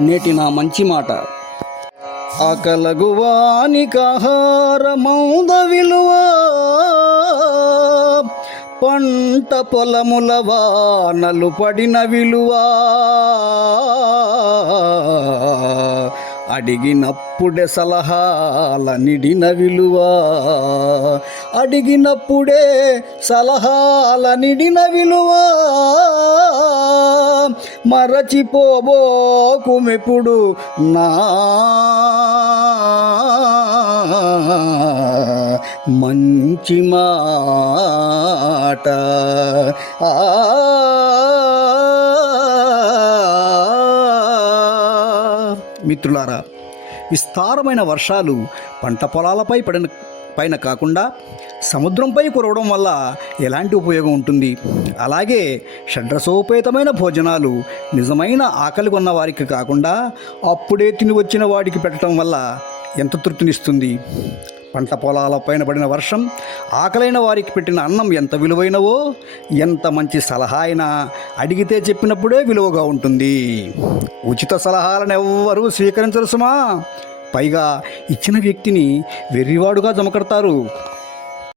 నేటి నా మంచి మాట. ఆకలగువానికాహారమౌద విలువ, పంట పొలముల వానలు పడిన విలువ, అడిగినప్పుడే సలహాల నిడిన విలువ, అడిగినప్పుడే సలహాల నిడిన విలువ, మరచిపోబోకుమెప్పుడు నా మంచి మాట. మిత్రులారా, విస్తారమైన వర్షాలు పంట పొలాలపై పైన కాకుండా సముద్రంపై కురవడం వల్ల ఎలాంటి ఉపయోగం ఉంటుంది? అలాగే షడ్రసోపేతమైన భోజనాలు నిజమైన ఆకలి కొన్న వారికి కాకుండా అప్పుడే తిని వచ్చిన వాడికి పెట్టడం వల్ల ఎంత తృప్తినిస్తుంది? పంట పొలాలపైన పడిన వర్షం ఆకలైన వారికి పెట్టిన అన్నం ఎంత విలువైనవో, ఎంత మంచి సలహా అయినా అడిగితే చెప్పినప్పుడే విలువగా ఉంటుంది. ఉచిత సలహాలను ఎవ్వరూ స్వీకరించరు సుమా. పైగా ఇచ్చిన వ్యక్తిని వెర్రివాడుగా జమకడతారు.